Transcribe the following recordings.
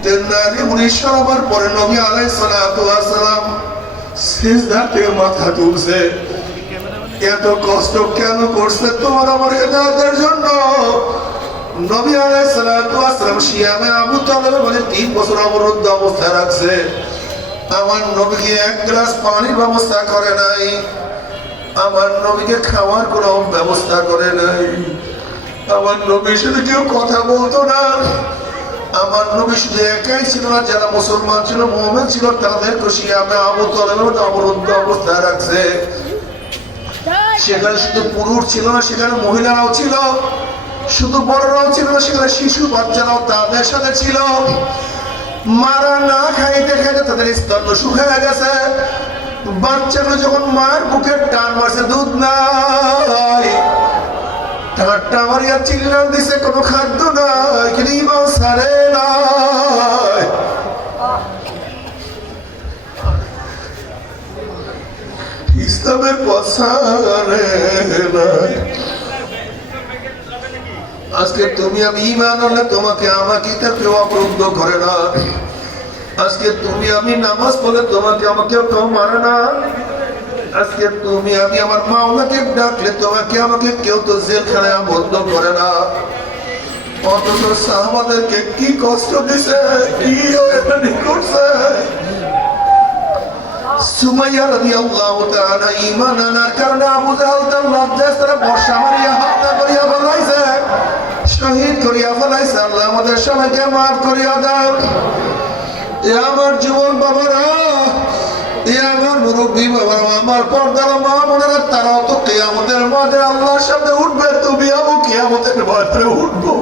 উঠতেন না। এমনি সরাবার পরে নবী আলাইহিস সালাতু ওয়াস সালাম সিজদা থেকে মাথা তুলছে। এত কষ্ট কেন করছে তোমার আমার হেদায়েতের জন্য? নবী আলাইহিস সালাতু ওয়াস সালাম শিয়ামে আবু তালেব বলে 3 বছর অবরুদ্ধ অবস্থায় রাখছে। আমার নবীকে এক গ্লাস পানির ব্যবস্থা করে নাই, আমার নবীকে খাওয়ার কোনো ব্যবস্থা করে নাই, আমার নবীর সাথে কেউ কথা বলতো না। আমার নবী শুধু একাই ছিল না, যারা মুসলমান ছিল মুমিন ছিল তাদেরকে শিয়ামে আবু তালেব অবরুদ্ধ অবস্থায় রাখছে। সেখানে শুধু পুরুষ ছিল না, সেখানে মহিলারাও ছিল, শুধু বড়রাও ছিল না, সেখানে শিশু বাচ্চারাও তাদের সাথে ছিল। মারা না খাইতে খাইতে তাদের স্তন শুকিয়ে গেছে। বাচ্চারা যখন মার বুকে টান মারছে, দুধ নাই, টানটা মারিয়া চিল্লান দিছে, কোনো খাদ্য নাই, কিন্তু ইমান ছাড়ে নাই। ইসলামের পথ ছাড়ে নাই। আজকে তুমি আমি ঈমান আনলে তোমাকে আমাকে কেউ অবরুদ্ধ করে না। আজকে তুমি আমি নামাজ পড়লে তোমাকে আমাকে কেউ মারে না। আজকে তুমি আমি আমার মাওলাকে ডাকলে তোমাকে আমাকে কেউ তো জেলখানায় আবদ্ধ করে না। অথচ সাহাবাদেরকে কি কষ্ট দিছে, কি হয়রানি করছে। সুমাইয়া রাদিয়াল্লাহু তাআলা ঈমান আনার কারণে আবু জাহল তার লজ্জায় তারা বর্ষা মারিয়া হত্যা করিয়া ফেলাইছে, শহীদ করিয়া ফেলাইছে। আল্লাহ আমাদের সবাইকে মাফ করিয়া দাও। এ আমার যুবক বাবারা, এ আমার মুরব্বী বাবারা, আমার পর্দার মা বোনেরা, তারাও তো কিয়ামতের মাঠে আল্লাহর সামনে উঠবে। তুমি আমি কিয়ামতের মাঠে উঠবো।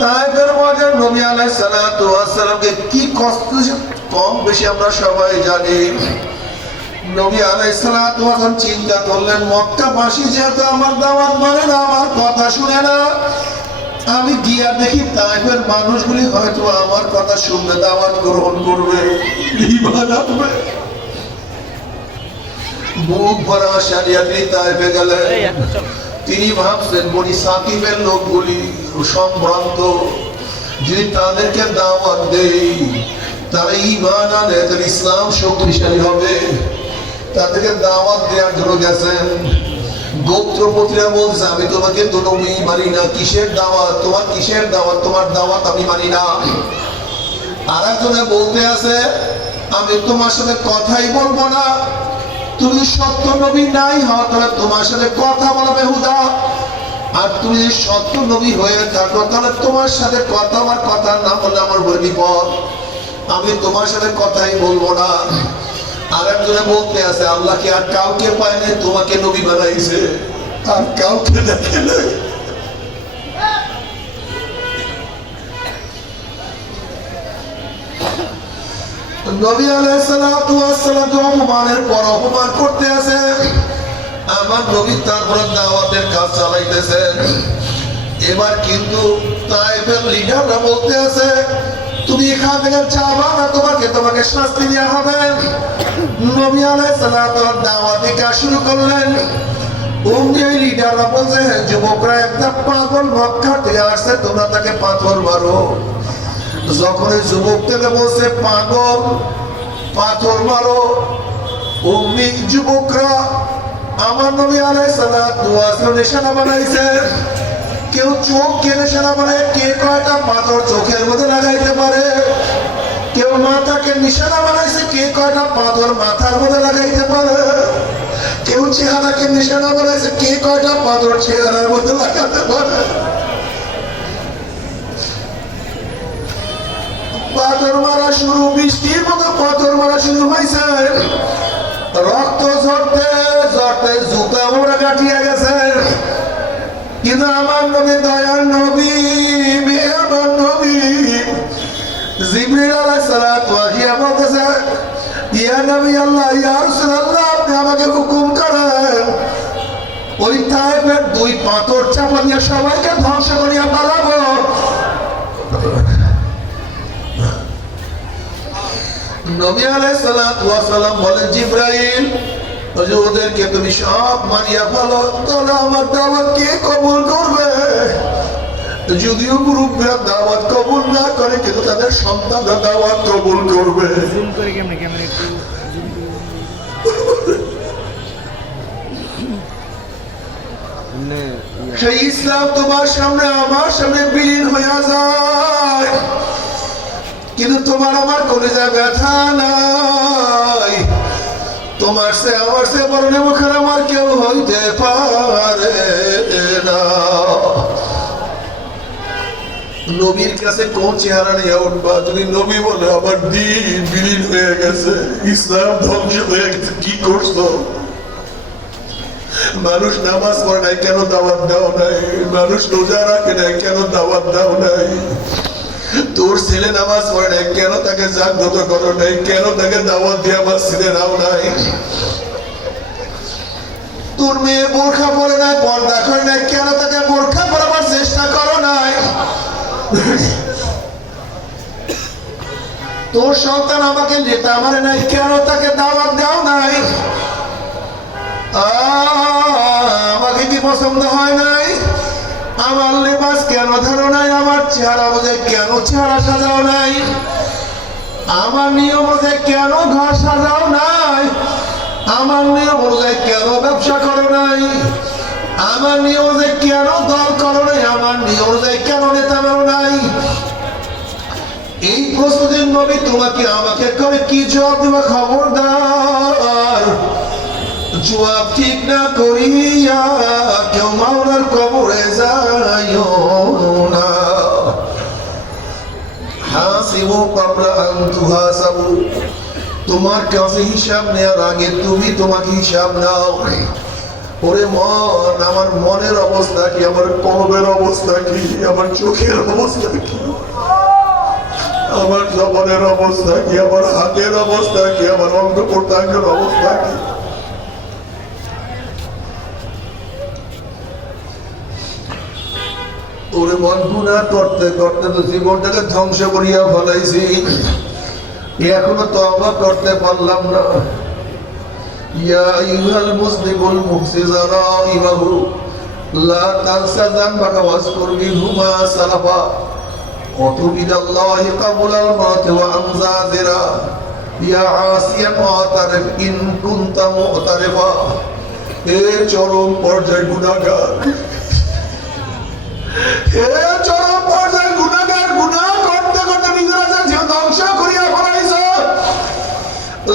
তাইফের মাঝে নবী আলাইহিস সালাতু ওয়াস সালামকে কি কষ্ট কম বেশি আমরা সবাই জানি। নবী আলাইহিস সালাতু ওয়াস সালাম চিন্তা করলেন, মক্কাবাসী যেহেতু আমার দাওয়াত মানে না, আমার কথা শুনে না, আমি গিয়া দেখি তাইফের মানুষগুলি হয়তো আমার কথা শুনবে, দাওয়াত গ্রহণ করবে, ঈমান আনবে। বুক ভরা আশা নিয়ে তিনি তাইফে গেলেন। তিনি ভাবছেন বনি সাকিবের লোকগুলি সম্ভ্রান্ত, যদি তাদেরকে দাওয়াত দেই, তারা ঈমান আনে, তাহলে ইসলাম শক্তিশালী হবে। তাদেরকে দাওয়াত দেওয়ার জন্য গেছেন। গোত্রপতিরা বলছে, আমি তোমাকে তো নবী মানি না, কিসের দাওয়াত তোমার, কিসের দাওয়াত তোমার, দাওয়াত আমি মানি না। আর একজনে বলতে আছে, আমি তোমার সাথে কথাই বলবো না, তুমি সত্য নবী নাই হও, তাহলে তোমার সাথে কথা বলা বেহুদা। আর তুমি যদি সত্য নবী হয়ে থাকো, তাহলে তোমার সাথে কথা, আমার কথা না বললে আমার বড় বিপদ, আমি তোমার সাথে কথাই বলবো না। আর একজনে বলতে আছে, আল্লাহ কি আর কাউকে পায় নাই, তোমাকে নবী বানাইছে, আর কাউকে দেখে নাই। নবী আলাইহিস সালাতু ওয়াস সালাম অপমানের পর অপমান করতে আছে। আমার নবী তারপরে দাওয়াতের কাজ চালাইতেছেন। এবার কিন্তু তাইফের লিডাররা বলতে আছে, তুমি এখান থেকে যাবা না, তোমাকে শাস্তি দেওয়া হবে। নবী আলাইহিস সালাতু ওয়াস দাওয়াতের কাজ শুরু করলেন। ওই লিডাররা বলছে, যুবকরা একটা পাগল মক্কা থেকে আসছে, তোমরা তাকে পাথর মারো। যখন এই যুবক থেকে বলছে পাগল, পাথর মারো, অমনি যুবকরা আমার নবী আলাইহিস সালাতু ওয়াস সালাম নিশানা বানাইছে। কেউ চোখকে নিশানা বানায়, কে কয়টা পাথর চোখের মধ্যে লাগাইতে পারে। কেউ মাথাকে নিশানা বানাইছে, কে কয়টা পাথর মাথার মধ্যে লাগাইতে পারে। কেউ চেহারাকে নিশানা বানাইছে, কে কয়টা পাথর চেহারার মধ্যে লাগাতে পারে। পাথর মারা শুরু, বৃষ্টির মতো পাথর মারা শুরু হয়েছে। রক্ত ঝরতে ঝরতে জুতা মোড়া কাটিয়ে গেছে। কিন্তু আমার নবী, দয়ার নবী, মেহেরবান নবী জিবরিল আলাইহিস সালাতু ওয়াহিয়া বলতেছে, ইয়া নবী আল্লাহ, ইয়া রাসূলুল্লাহ, আপনি আমাকে হুকুম করেন, ওই তাইফের 2 পাথর চাপা দিয়ে সবাইকে ধ্বংস করিয়া পালাবো। নবী আলাইহিস সালাতু ওয়াস সালাম বলেন, জিবরাইল ওদেরকে তুমি সব মানিয়া ফেলো, তাহলে আমার দাওয়াত কে কবুল করবে? যদিও মুরব্বীরা দাওয়াত কবুল না করে, কিন্তু তাদের সন্তানরা দাওয়াত কবুল করবে। সেই ইসলাম তোমার সামনে আমার সামনে বিলীন হয়ে যায়, কিন্তু তোমার আমার কলিজা ব্যথা নাই। তোমার সে আমার সে বড় মুখের আমার কেউ হইতে পারে না। নবীর কাছে কোন চেহারা নিয়ে উঠবা? যদি নবী বলে আমার দিন বিলীন হয়ে গেছে, ইসলাম ধ্বংস হয়ে গেছে, কি করছো? মানুষ নামাজ পড়ে নাই, কেন দাওয়াত দাও নাই? মানুষ রোজা রাখে নাই, কেন দাওয়াত দাও নাই? তোর ছেলে নামাজ পড়ে নাই, কেন তাকে জাগ্রত করো নাই? কেন তাকে দাওয়াত দিয়ে আমার ছেলে নাও নাই? তোর মেয়ে বোরখা পরে নাই, পর্দা করে নাই, কেন তাকে বোরখা পরাবার চেষ্টা করো নাই? তোর সন্তান আমাকে নেতা মানে নাই, কেন তাকে দাওয়াত দাও নাই? আমাকে কি পছন্দ হয় নাই? আমার লেবাস কেন ধরো নাই? আমার চেহারা বোঝে কেন চেহারা সাজাও নাই? আমার নিয়ম অনুযায়ী কেন ঘর সাজাও নাই? আমার নিয়ম অনুযায়ী কেন ব্যবসা করো নাই? আমার নিয়ম অনুযায়ী কেন দল করো নাই? আমার নিয়ম অনুযায়ী কেন নেতা মানো নাই? এই প্রশ্নের নবী তোমাকে আমাকে করে কি জবাব দেবা? খবরদার, জবাব ঠিক না করিয়া কেউ মাওলার কবরে যাইও না। হাসিবু ক্বাবলা আন তুহাসাবু, তোমার কাছে হিসাব নেওয়ার আগে তুমি তোমাকে হিসাব নাও। ওরে মন, আমার মনের অবস্থা কি? আমার কলবের অবস্থা কি? আমার চোখের অবস্থা কি? আমার জবানের অবস্থা কি? আমার হাতের অবস্থা কি? আমার অঙ্গ প্রত্যঙ্গের অবস্থা কি? ওরে মন, গুনাহ করতে করতে তো জীবনটাকে ধ্বংস করিয়া ফেলাইছি, এখনো তওবা করতে পারলাম না। ইয়া আইয়ুহাল মুসলিমুল মুহসিজা রাইমাহু লা তানসা যানবাকা ওয়াজকুর মিনহু মা সালাফা ওয়াতুব ইলাল্লাহি ক্বাবলাল মাউত ওয়া আমজাদিরা ইয়া আসিয়ান মুতারিফ ইন কুনতা মুতারিফা। এ চরম পর্যায়ে গুনাহগার, চরম পর্যায়ে গুনাহগার, গুনাহ করতে করতে নিজের জীবন ধ্বংস করিয়া ফেলাইছো।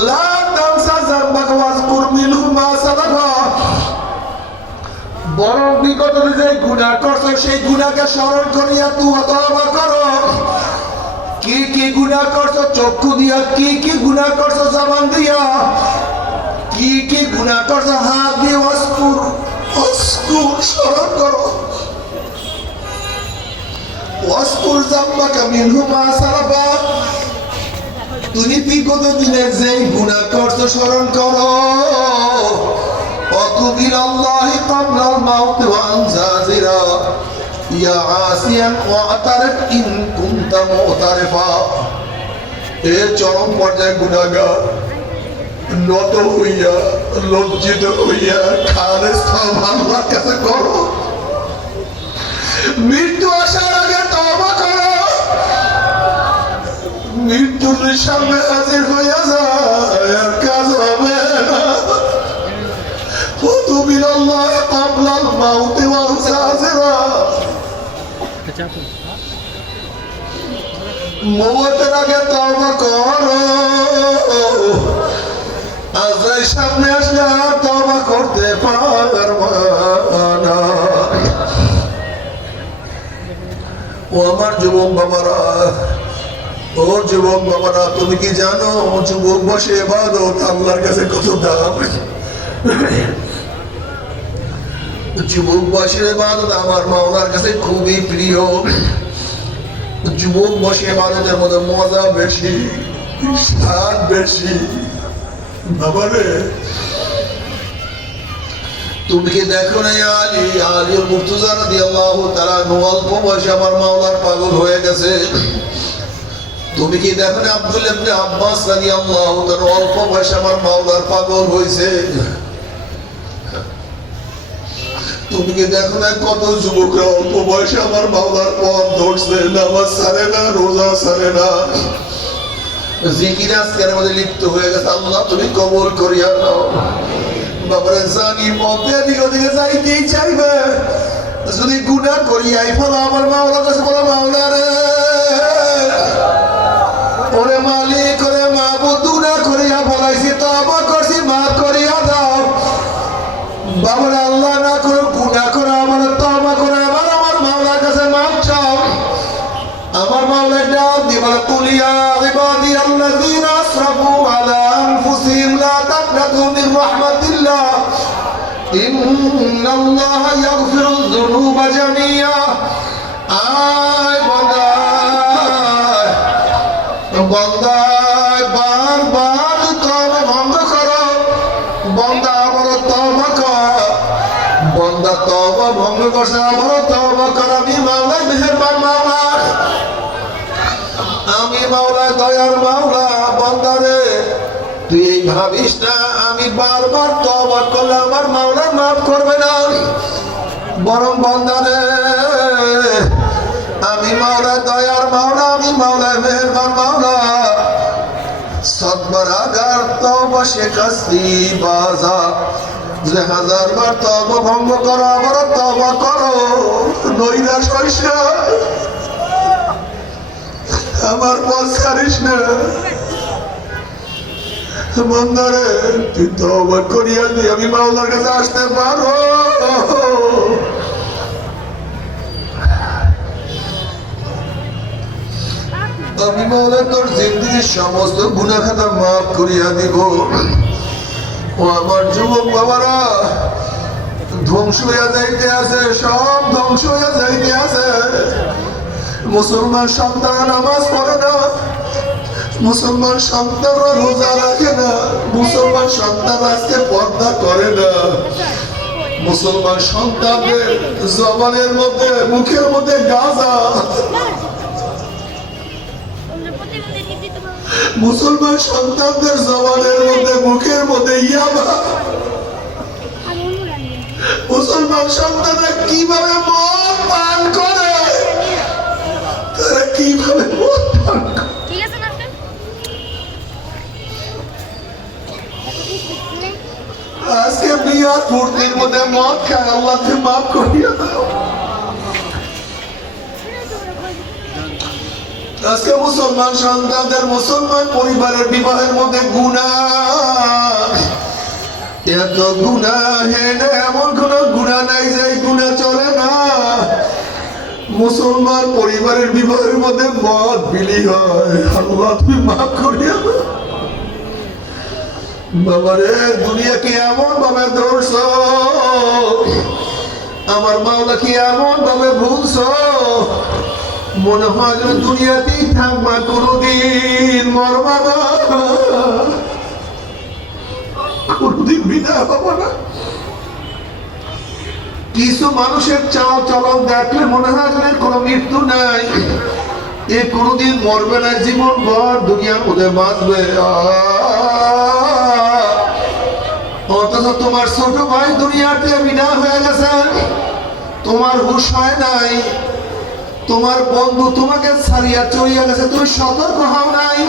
লা তানসা যানবাকা ওয়াজকুর মিনহু মা সালাফা, বরং বিগত যে গুনাহ করছো সেই গুনাহকে স্মরণ করিয়া তুমি তওবা করো। কি কি গুনাহ করছো চক্ষু দিয়া, কি কি গুনাহ করছো জবান দিয়া, কি কি গুনাহ করছো হাত দিয়ে, ওয়াজকুর ওয়াজকুর স্মরণ করো। ওয়াজকুর যানবাকা মিনহু মা সালাফা, তুমি বিগত দিনে যে গুনাহ করছো স্মরণ করো। وَتُبْ إِلَى اللَّهِ قَبْلَ الْمَوْتِ وَأَنْزَازِرًا يَا عَاصِيًا وَاعْتَرِفْ إِنْ كُنْتَ مُعْتَرِفًا। এ চরম পর্যায়ে গুনাহগার, নত হইয়া লজ্জিত হইয়া খালেস তওবা আল্লাহর কাছে করো। মৃত্যু আসার আগে তওবা করো। মৃত্যুর সামনে হাজির হইয়া যায়, আর কাজ হবে না। وَتُبْ إِلَى اللَّهِ قَبْلَ الْمَوْتِ وَأَنْزَازِرًا, মওতের আগে তওবা করো। আজরাইল সামনে আসলে আর তওবা করতে পারবা না। ও আমার যুবক বাবারা, ও যুবক বাবারা, তুমি কি জানো যুবক বসে ইবাদত আল্লাহর কাছে কত দাম? যুবক বসে ইবাদত আমার মাওলার কাছে খুবই প্রিয়। যুবক বসে ইবাদতের মধ্যে মজা বেশি, স্বাদ বেশি। বাবারে, তুমি কি দেখো না আলী আলীর মুর্তজা রাদিয়াল্লাহু তাআলা অল্প বয়সে আমার মাওলার পাগল হয়ে গেছে? তুমি কি দেখো না আব্দুল্লাহ ইবনে আব্বাস রাদিয়াল্লাহু তাআলা অল্প বয়সে আমার মাওলার পাগল হয়েছে? তুমি কি দেখো না কত যুবকরা অল্প বয়সে আমার মাওলার পথ ধরছে, নামাজ ছাড়ে না, রোজা ছাড়ে না, জিকির আজকের মধ্যে লিপ্ত হয়ে গেছে। আল্লাহ তুমি কবুল করিয়া নাও। বাবারে জানি পথে দিকে দিকে যাইতেই চাইবে, যদি গুনাহ করিয়াই ফেলো আমার মাওলার কাছে বলো, মাওলা রে ওরে মালিক ওরে মাবুদ, গুনাহ করিয়া ফলাইছি, তওবা করছি, মাফ করিয়া দাও। বাবারে আল্লাহ না করো, গুনাহ করো, আমার তওবা করো, আমার মাওলার কাছে মাফ চাও। আমার মাওলা ডাক দিয়ে বলে, কুল ইয়া ইবাদিয়াল্লাযীনা আসরাফু আলা আনফুসিহিম লা তাকনাতু মির রাহমাতিল্লাহ ইন্নাল্লাহা ইয়াগফিরুয যুনুবা জামিআ। আয় বান্দায় বান্দায় বারবার তওবা ভঙ্গ করো, বান্দা আমার তওবা কর, বান্দা তওবা ভঙ্গ করছে, আমার তওবা কর। আমি মাওলা মেহেরবান মাওলা, আমি মাওলা দয়ার মাওলা। বান্দারে তুই এই ভাবিস না আমি বারবার তওবা করলে আমার মাওলা মাফ করবে না, বরং বান্দারে আমি মাওলা দয়ার মাওলা, আমি মাওলা মেহেরবান মাওলা। সতবার আগার তওবা শেখাচ্ছি বাজা, যে 1000 বার তওবা ভঙ্গ করো, আবার তওবা করো, নৈরাশ হইস না, আমার পথ ছাড়িস না। বান্দারে তুই তওবা করিয়া তুই আমি মাওলার কাছে আসতে পারো। আমি মাওলা তোর জিন্দেগীর সমস্ত গুনাহ খাতা মাফ করিয়া দিব। ও আমার যুবক বাবারা, ধ্বংস হইয়া যাইতে আছে, সব ধ্বংস হইয়া যাইতে আছে। মুসলমান সন্তান নামাজ পড়ে না, মুসলমান সন্তানরা রোজা রাখে না, মুসলমান সন্তান আজকে পর্দা করে না, মুসলমান সন্তানদের জবানের মধ্যে মুখের মধ্যে গাঁজা, মুসলমান সন্তানদের জবানের মধ্যে মুখের মধ্যে ইয়াবা। মুসলমান সন্তানরা কিভাবে মদ পান করে, তারা কিভাবে মদ পান করে। আজকে বিয়ার ফুর্তির মধ্যে মদ খায়, আল্লাহ তুমি মাফ করিয়া দাও। আজকে মুসলমান সন্তানদের মুসলমান পরিবারের বিবাহের মধ্যে গুনাহ, এত গুনাহ, এমন কোন গুনাহ নাই যে গুনাহ চলে না। মুসলমান পরিবারের বিবাহের মধ্যে মদ বিলি হয়, আল্লাহ তুমি মাফ করিয়া দাও। বাবারে দুনিয়াকে এমন ভাবে ধরছ, আমার মাওলা কি এমন ভাবে ভুলছ, মনে হয় যেন দুনিয়াতেই থাকবা, কোনদিন মরবা না, কোনদিন বিদায় হবো না। কিছু মানুষের চাল চলন দেখলে মনে হয় যেন কোনো মৃত্যু নাই, এ কোনদিন মরবে না, জীবন ভর দুনিয়ার মধ্যে বাঁচবে। অথচ তোমার ছোট ভাই দুনিয়াতে বিদায় হয়ে গেছে, তোমার হুঁশ হয় নাই, তোমার বন্ধু তোমাকে ছাড়িয়া চলিয়া গেছে, তুমি সতর্ক হও নাই,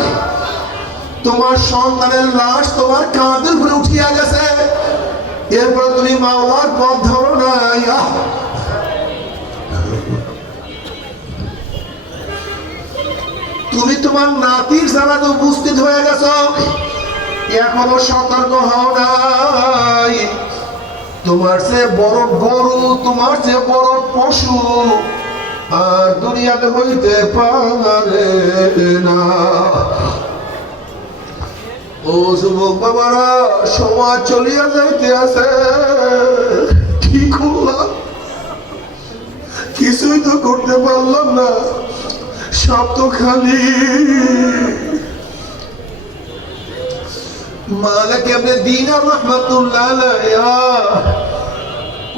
তোমার সন্তানের লাশ তোমার কাঁধের উপরে উঠিয়া গেছে, এরপরে তুমি মাওলার পথ ধরো নাই। তুমি তোমার নাতির জানাতে উপস্থিত হয়ে গেছ, এখনো সতর্ক হও নাই। তোমার চেয়ে বড় গরু, তোমার চেয়ে বড় পশু আর দুনিয়াতে হইতে পারে না। ও যুবক বাবারা, সময় চলিয়া যাইতে আছে, কি করলাম, কিছুই তো করতে পারলাম না, সব তো খালি। মালিক ইবনে দিনার রাহমাতুল্লাহ আলাইহি,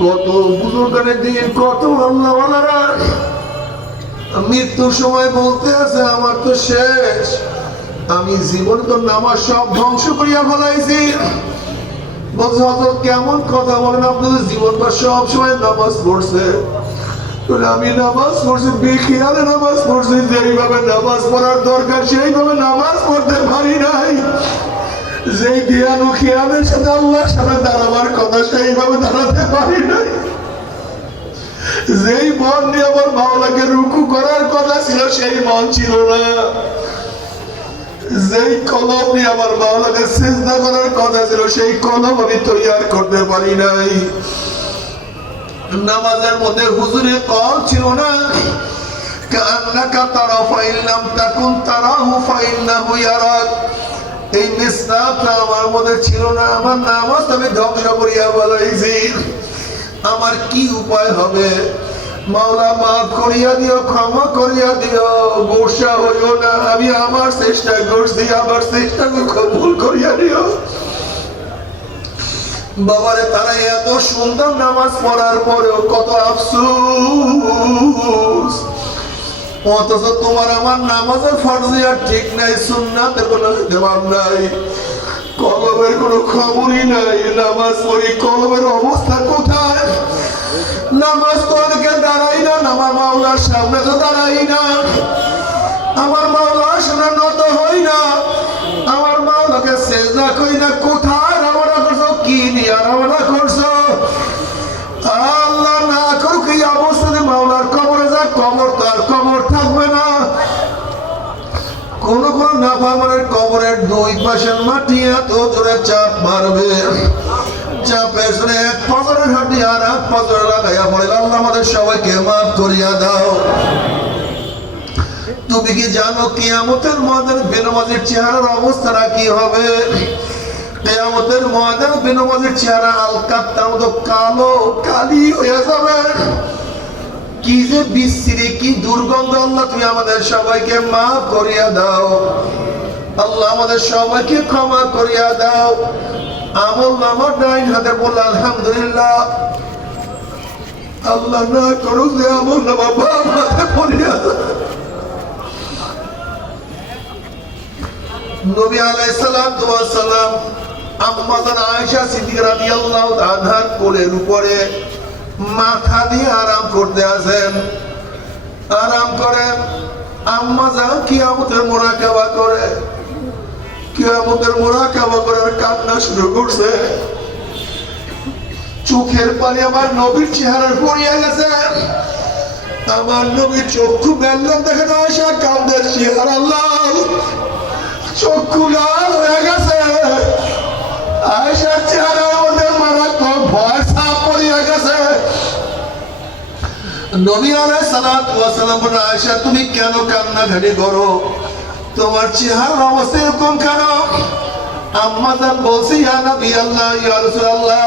কত বুজুর্গের দিন, কত আল্লাহওয়ালারা মৃত্যুর সময় বলতে আছে আমার তো শেষ, আমি জীবন তো নামাজ সব ধ্বংস করিয়া ফেলাইছি, বলছে হযরত কেমন কথা বলেন, আপনাদের জীবনটা সব সময় নামাজ পড়ছে। বলে আমি নামাজ পড়ছি, বেখিয়ালে নামাজ পড়ছি, যেইভাবে নামাজ পড়ার দরকার সেইভাবে নামাজ পড়তে পারি নাই। যেই জ্ঞান ও খেয়ালের সাথে আল্লাহর সামনে দাঁড়াবার কথা সেইভাবে দাঁড়াতে পারি নাই। যেই মন নিয়ে আমার মাওলাকে রুকু করার কথা ছিল সেই মন ছিল না। যেই কলম নিয়ে আমার মাওলাকে সিজদা করার কথা ছিল সেই কলম আমি তৈয়ার করতে পারি নাই। নামাজের মধ্যে হুজুরে কল ছিল না, কান্নাকা তারা ফাইল্লাম তাকুন তারাহু ফাইন্নাহু ইয়ারাক। এই মিসনাফটা আমার মধ্যে ছিল না। আমার নামাজ আমি ধ্বংস করিয়া বলাইছি। আমার কি উপায় হবে? মাওলা মাফ করিয়া দিও, ক্ষমা করিয়া দিও, গোসা হইও না। আমি আমার চেষ্টা করছি, আমার চেষ্টাকে কবুল করিয়া দিও। বাবারে, তারা এত সুন্দর নামাজ পড়ার পরেও কত আফসোস। অথচ তোমার আমার নামাজের ফরজিয়া ঠিক নাই, সুন্নাতের কোনো জবাব নাই, কলমের কোনো খবরই নাই। নামাজ পড়ি, কলমের অবস্থা কোথায়? নামাজ তো অনেকে দাঁড়াই না, আমার মাওলার সামনে তো দাঁড়াই না, আমার মাওলার সামনে নত হই না, আমার মাওলাকে সেজদা করি না। কোথায় রওনা করছো? কি নিয়ে রওনা করছো? আল্লাহ না করুক এই অবস্থাতে মাওলার কবরে যা, কবর তো আর কবর থাকবে না। কোন কোন নাফরমানের কবরের দুই পাশের মাটি এত জোরে চাপ মারবে, চাপের জোরে এক পাথরের হাঁটি আর এক পাথরে লাগাইয়া পড়ে। আল্লাহ আমাদের সবাইকে মাফ করিয়া দাও। তুমি কি জানো কিয়ামতের ময়দানে বেনামাজির চেহারার অবস্থাটা কি হবে? কিয়ামতের ময়দানে বেনামাজির চেহারা আলকাত্তার মতো কালো কালি হয়ে যাবে। কি যে বিশ্রী, কি দুর্গন্ধ। আল্লাহ তুমি আমাদের সবাইকে মাফ করিয়া দাও। আল্লাহ আমাদের সবাইকে ক্ষমা করিয়া দাও। আমল নামার ডাইন হাতে বলল আলহামদুলিল্লাহ। আল্লাহ না করুক যে আমল নামা বাম হাতে পড়িয়া দাও। নবী আলাইহিস সালাতু ওয়াস সালাম আম্মা জান আয়েশা সিদ্দিকা রাদিয়াল্লাহু আনহার কোলের উপরে মাথা দিয়ে আরাম করতে আছেন। আরাম করেন। আম্মা জান কিয়ামতের মুরাকাবা করে, কিয়ামতের মুরাকাবা করার কান্না শুরু করছে। চোখের পানি আমার নবীর চেহারা পড়িয়া গেছে। আমার নবীর চক্ষু মেললেন, দেখেন আয়েশা কান্দের চেহারা, আল্লাহ চক্ষু লাল হয়ে গেছে। আয়েশার চেহারার মধ্যে মারাত্মক ভয় ছাপ পড়িয়া গেছে। নবী আলাইহিস সালাতু ওয়াস সালাম বলেন, আয়েশা তুমি কেন কান্নাকাটি করো? তোমার চেহারার অবস্থা এরকম কেন? আম্মা জান বলছে, ইয়া নবী আল্লাহ, ইয়া রাসূলুল্লাহ,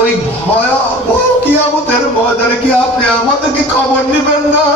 ওই ভয়াবহ কিয়ামতের ময়দানে কি আপনি আমাদেরকে খবর নেবেন না?